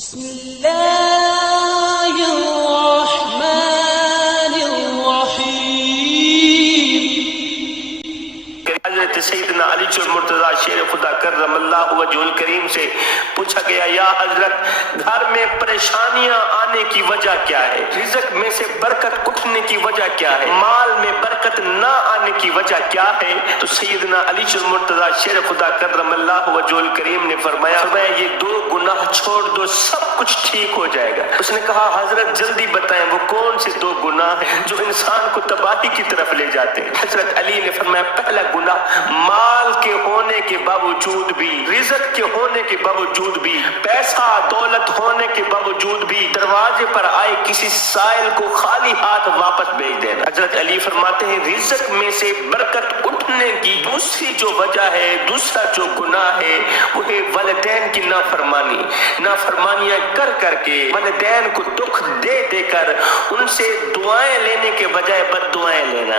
بسم الله الرحمن الرحیم۔ حضرت سیدنا علی المرتضیٰ شیر خدا کرم اللہ وجہ الکریم سے پوچھا گیا، یا حضرت گھر میں پریشانیاں آنے کی وجہ کیا ہے؟ رزق میں سے برکت اٹھنے کی وجہ کیا ہے؟ مال میں برکت نہ آنے کی وجہ کیا ہے؟ تو سیدنا علی المرتضیٰ شیر خدا کرم اللہ وجہ الکریم نے فرمایا یہ دو گناہ چھوڑ دو، سب کچھ ٹھیک ہو جائے گا۔ اس نے کہا حضرت جلدی بتائیں وہ کون سے دو گناہ ہیں جو انسان کو تباہی کی طرف لے جاتے ہیں؟ حضرت علی نے فرمایا پہلا گناہ، مال کے ہونے کے باوجود بھی، رزق کے ہونے کے باوجود بھی، پیسہ دولت ہونے کے باوجود بھی دروازے پر آئے کسی سائل کو خالی ہاتھ واپس بھیج دینا۔ حضرت علی فرماتے ہیں رزق میں سے برکت اٹھنے کی دوسری جو وجہ ہے، دوسرا جو گناہ ہے وہ ہے والدین کی نافرمانی، نافرمانیاں کر کر کے والدین کو دکھ دے دے کر ان سے دعائیں لینے کے بجائے بد دعائیں لینا۔